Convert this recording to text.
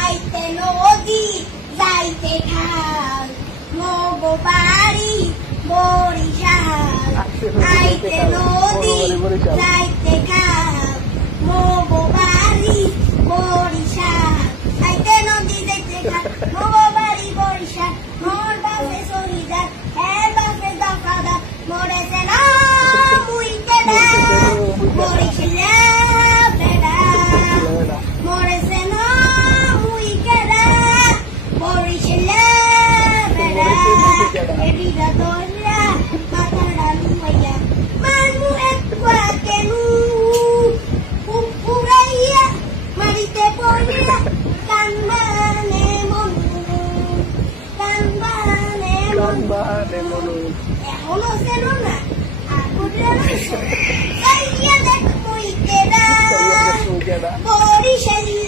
আইতে নদী যাইতে খাল মগো বাড়ি বরিশাল আইতে নদী যাইতে খাল মগো বাড়ি বরিশাল আইতে নদী যাইতে খাল মগো বাড়ি বরিশাল মোর বাসে শহীদার হ্যাঁ বাসে দফাদার মরেছে না মুইতে না বরিশালে বেড়া মরেছে না মুইতে না বরিশালে বেড়া এদিকে দোলা মাথাটা লুইয়া মানু একবা কেনু পুরাইয়া মারিতে পড়িয়া কান্দানে মনু এখনো চেন না আগতে দেখ মুইতে না বরিশালি